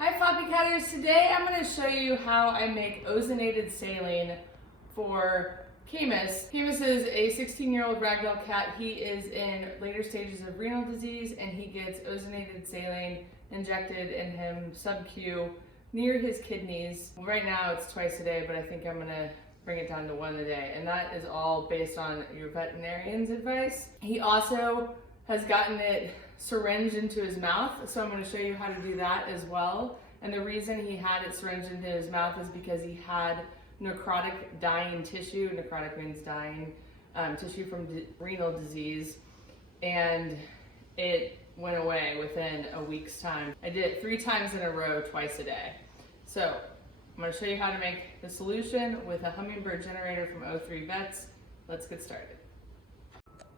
Hi Floppycatters, today I'm going to show you how I make Ozonated Saline for Caymus. Caymus is a 16-year-old Ragdoll cat. He is in later stages of renal disease and he gets Ozonated Saline injected in him sub-Q near his kidneys. Right now it's twice a day, but I think I'm going to bring it down to one a day, and that is all based on your veterinarian's advice. He also has gotten it syringed into his mouth, so I'm going to show you how to do that as well. And the reason he had it syringed into his mouth is because he had necrotic dying tissue. Necrotic means dying tissue from renal disease, and it went away within a week's time. I did it 3 times in a row, twice a day. So I'm going to show you how to make the solution with a hummingbird generator from O3 Vets. Let's get started.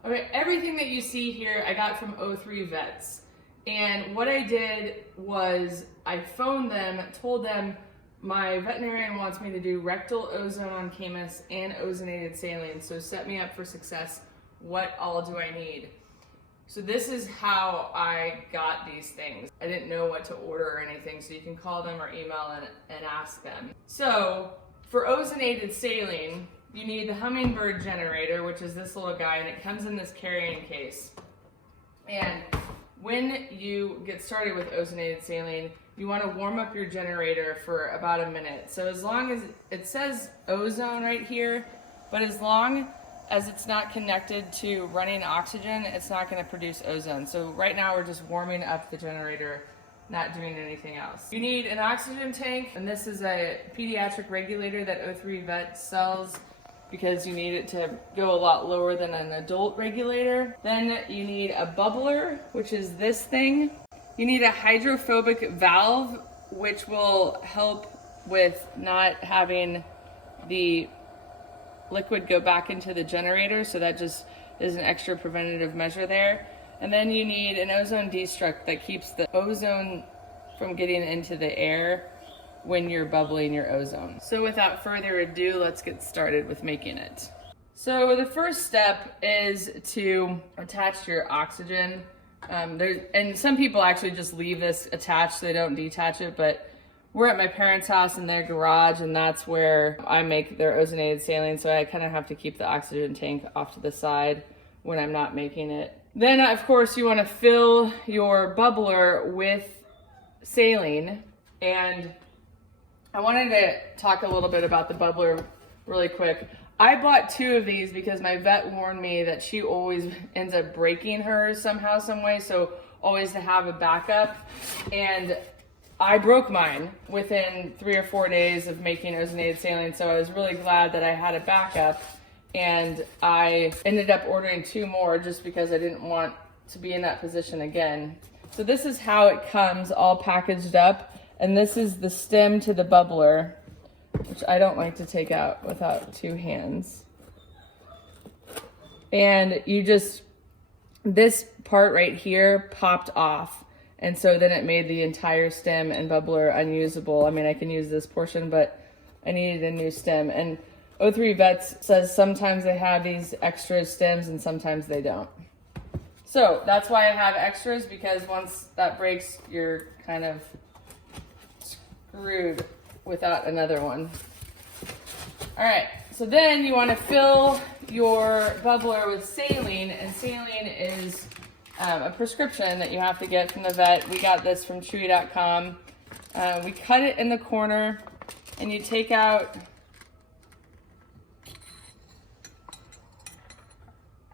Okay, everything that you see here I got from O3 Vets. And what I did was I phoned them, told them my veterinarian wants me to do rectal ozone on Caymus and ozonated saline. So set me up for success. What all do I need? So this is how I got these things. I didn't know what to order or anything, so you can call them or email and ask them. So for ozonated saline, you need the hummingbird generator, which is this little guy, and it comes in this carrying case. And when you get started with ozonated saline, you want to warm up your generator for about a minute. So as long as it says ozone right here, but as long as it's not connected to running oxygen, it's not going to produce ozone. So right now we're just warming up the generator, not doing anything else. You need an oxygen tank, and this is a pediatric regulator that O3 Vet sells because you need it to go a lot lower than an adult regulator. Then you need a bubbler, which is this thing. You need a hydrophobic valve, which will help with not having the liquid go back into the generator, so that just is an extra preventative measure there. And then you need an ozone destruct that keeps the ozone from getting into the air when you're bubbling your ozone. So without further ado, let's get started with making it. So the first step is to attach your oxygen. And some people actually just leave this attached, they don't detach it, but we're at my parents' house in their garage, and that's where I make their ozonated saline, so I kind of have to keep the oxygen tank off to the side when I'm not making it. Then, of course, you want to fill your bubbler with saline, and I wanted to talk a little bit about the bubbler really quick. I bought 2 of these because my vet warned me that she always ends up breaking hers somehow, some way, so always to have a backup. And I broke mine within 3 or 4 days of making ozonated saline, so I was really glad that I had a backup, and I ended up ordering 2 more just because I didn't want to be in that position again. So this is how it comes all packaged up, and this is the stem to the bubbler, which I don't like to take out without 2 hands. And this part right here popped off. And so then it made the entire stem and bubbler unusable. I mean, I can use this portion, but I needed a new stem. And O3 Vets says sometimes they have these extra stems and sometimes they don't. So that's why I have extras, because once that breaks, you're kind of screwed without another one. All right, so then you want to fill your bubbler with saline, and saline is a prescription that you have to get from the vet. We got this from Chewy.com. We cut it in the corner, and you take out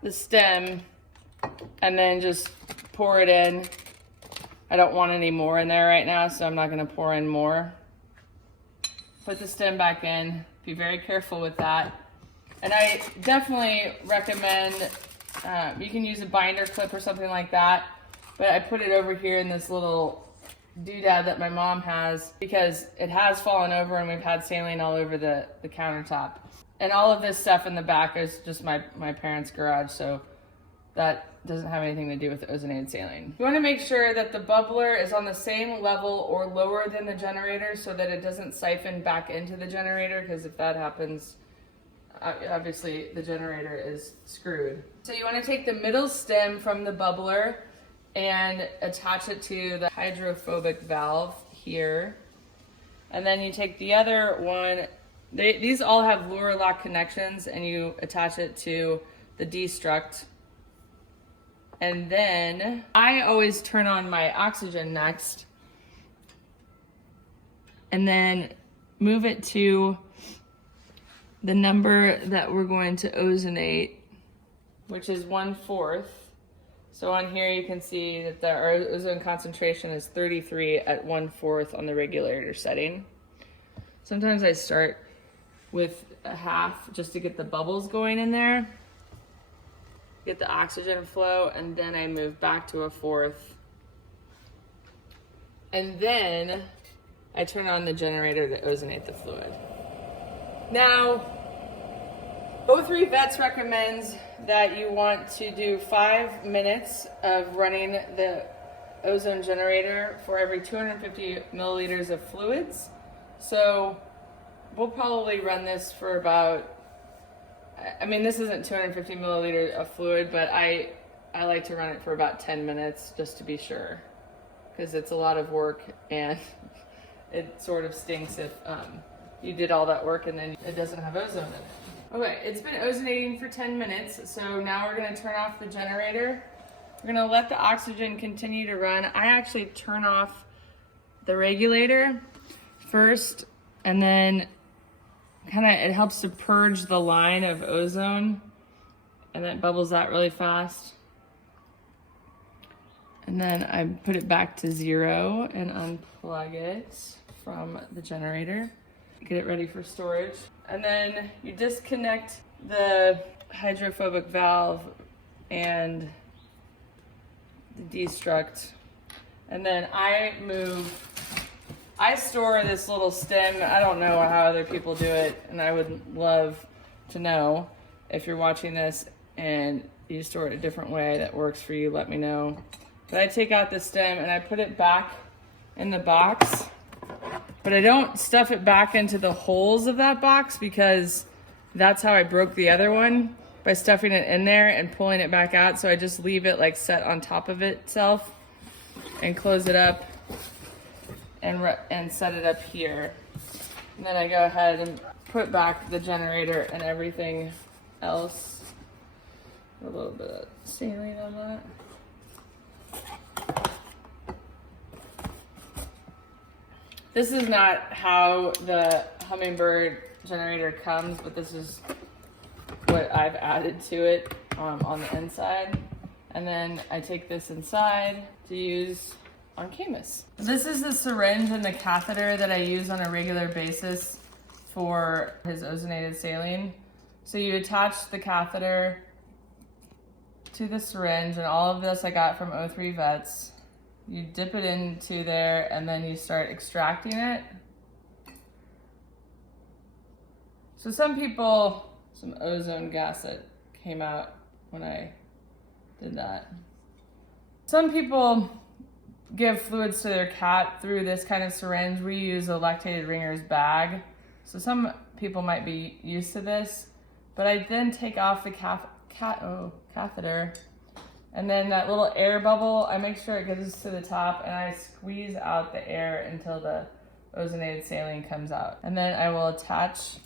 the stem and then just pour it in. I don't want any more in there right now, so I'm not going to pour in more. Put the stem back in. Be very careful with that. And I definitely recommend you can use a binder clip or something like that, but I put it over here in this little doodad that my mom has because it has fallen over and we've had saline all over the countertop. And all of this stuff in the back is just my parents' garage, so that doesn't have anything to do with the ozonated saline. You want to make sure that the bubbler is on the same level or lower than the generator so that it doesn't siphon back into the generator, because if that happens, obviously the generator is screwed. So you want to take the middle stem from the bubbler and attach it to the hydrophobic valve here. And then you take the other one. These all have lure lock connections, and you attach it to the destruct. And then I always turn on my oxygen next, and then move it to the number that we're going to ozonate, which is 1/4. So on here you can see that our ozone concentration is 33 at 1/4 on the regulator setting. Sometimes I start with a half just to get the bubbles going in there, get the oxygen flow, and then I move back to 1/4. And then I turn on the generator to ozonate the fluid. Now, O3 Vets recommends that you want to do 5 minutes of running the ozone generator for every 250 milliliters of fluids. So we'll probably run this for about, I mean, this isn't 250 milliliters of fluid, but I like to run it for about 10 minutes just to be sure, because it's a lot of work and it sort of stinks if you did all that work and then it doesn't have ozone in it. Okay, it's been ozonating for 10 minutes, so now we're gonna turn off the generator. We're gonna let the oxygen continue to run. I actually turn off the regulator first, and then it helps to purge the line of ozone, and that bubbles out really fast. And then I put it back to 0 and unplug it from the generator. Get it ready for storage. And then you disconnect the hydrophobic valve and the destruct. And then I store this little stem. I don't know how other people do it, and I would love to know if you're watching this and you store it a different way that works for you, let me know. But I take out the stem and I put it back in the box, but I don't stuff it back into the holes of that box, because that's how I broke the other one, by stuffing it in there and pulling it back out. So I just leave it like set on top of itself and close it up and set it up here. And then I go ahead and put back the generator and everything else. A little bit of saline on that. This is not how the hummingbird generator comes, but this is what I've added to it on the inside. And then I take this inside to use on Caymus. This is the syringe and the catheter that I use on a regular basis for his ozonated saline. So you attach the catheter to the syringe, and all of this I got from O3 Vets. You dip it into there, and then you start extracting it. So some ozone gas that came out when I did that. Some people give fluids to their cat through this kind of syringe. We use a lactated ringer's bag. So some people might be used to this, but I then take off the catheter, and then that little air bubble, I make sure it goes to the top, and I squeeze out the air until the ozonated saline comes out. And then I will attach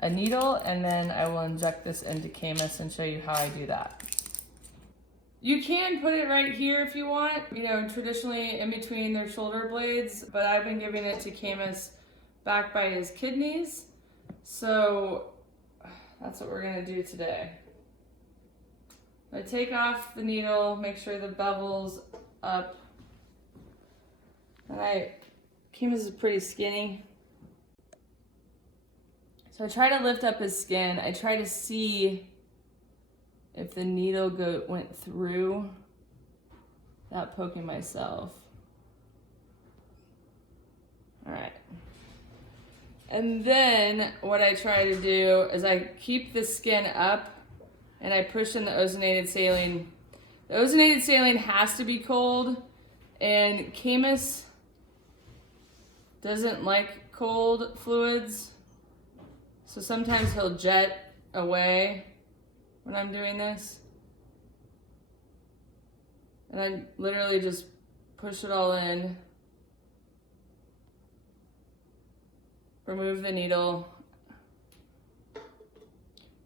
a needle, and then I will inject this into Caymus and show you how I do that. You can put it right here if you want, traditionally in between their shoulder blades, but I've been giving it to Caymus back by his kidneys. So that's what we're gonna do today. I take off the needle, make sure the bevel's up. And Caymus is pretty skinny. So I try to lift up his skin. I try to see if the needle went through without poking myself. All right. And then what I try to do is I keep the skin up and I push in the ozonated saline. The ozonated saline has to be cold, and Caymus doesn't like cold fluids. So sometimes he'll jet away when I'm doing this. And I literally just push it all in. remove the needle,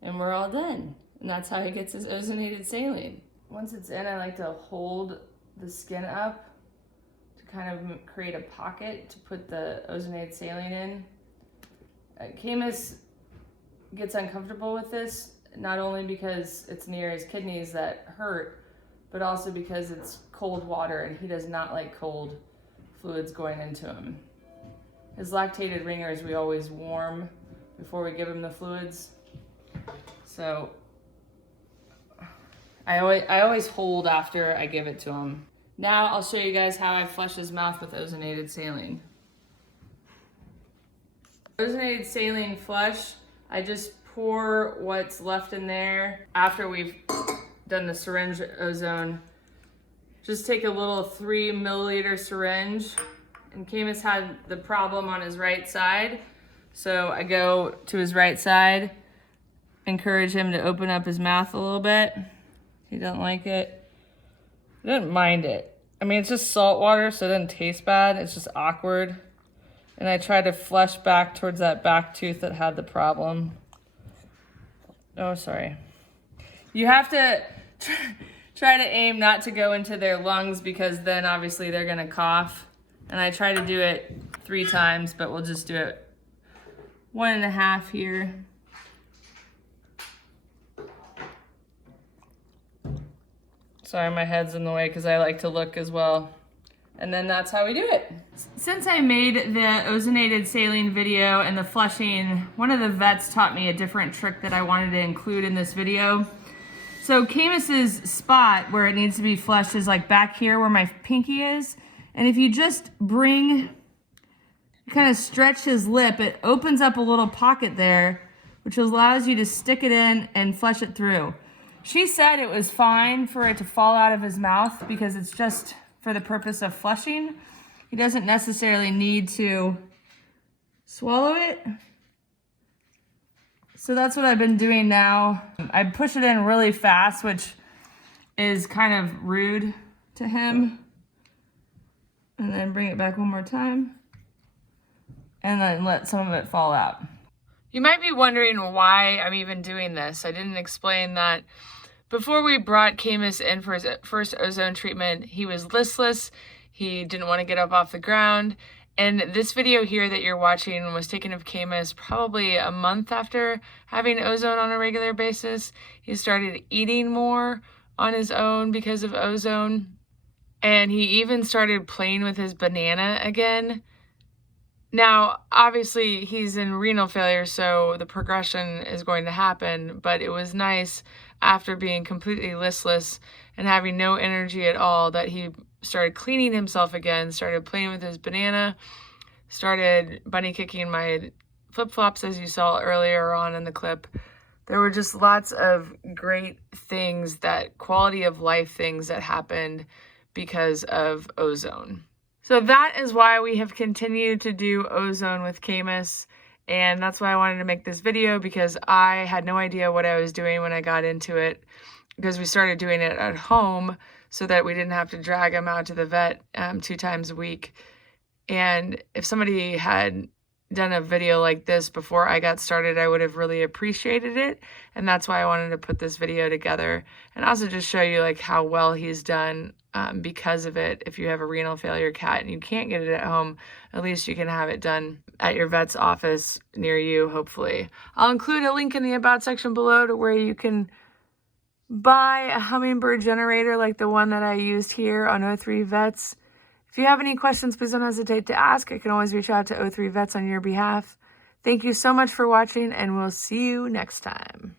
and we're all done. And that's how he gets his ozonated saline. Once it's in, I like to hold the skin up to kind of create a pocket to put the ozonated saline in. Caymus gets uncomfortable with this, not only because it's near his kidneys that hurt, but also because it's cold water and he does not like cold fluids going into him. His lactated ringers we always warm before we give him the fluids. So I always hold after I give it to him. Now I'll show you guys how I flush his mouth with ozonated saline. Ozonated saline flush, I just pour what's left in there after we've done the syringe ozone. Just take a little 3 milliliter syringe, and Caymus had the problem on his right side. So I go to his right side, encourage him to open up his mouth a little bit. He doesn't like it. He doesn't mind it. I mean, it's just salt water, so it doesn't taste bad. It's just awkward. And I try to flush back towards that back tooth that had the problem. Oh, sorry. You have to try to aim not to go into their lungs, because then obviously they're gonna cough. And I try to do it 3 times, but we'll just do it 1.5 here. Sorry, my head's in the way because I like to look as well. And then that's how we do it. Since I made the ozonated saline video and the flushing, one of the vets taught me a different trick that I wanted to include in this video. So Caymus's spot where it needs to be flushed is like back here where my pinky is. And if you just kind of stretch his lip, it opens up a little pocket there, which allows you to stick it in and flush it through. She said it was fine for it to fall out of his mouth because it's just for the purpose of flushing. He doesn't necessarily need to swallow it. So that's what I've been doing now. I push it in really fast, which is kind of rude to him. And then bring it back one more time. And then let some of it fall out. You might be wondering why I'm even doing this. I didn't explain that. Before we brought Caymus in for his first ozone treatment, he was listless. He didn't want to get up off the ground. And this video here that you're watching was taken of Caymus probably a month after having ozone on a regular basis. He started eating more on his own because of ozone. And he even started playing with his banana again. Now, obviously, he's in renal failure, so the progression is going to happen, but it was nice after being completely listless and having no energy at all that he started cleaning himself again, started playing with his banana, started bunny kicking my flip-flops, as you saw earlier on in the clip. There were just lots of great things, that quality of life things that happened because of ozone. So that is why we have continued to do ozone with Caymus, and that's why I wanted to make this video, because I had no idea what I was doing when I got into it, because we started doing it at home so that we didn't have to drag him out to the vet 2 times a week. And if somebody had done a video like this before I got started, I would have really appreciated it, and that's why I wanted to put this video together, and also just show you like how well he's done because of it. If you have a renal failure cat and you can't get it at home, at least you can have it done at your vet's office near you, hopefully. I'll include a link in the about section below to where you can buy a hummingbird generator like the one that I used here on O3 Vets. If you have any questions, please don't hesitate to ask. I can always reach out to O3 Vets on your behalf. Thank you so much for watching, and we'll see you next time.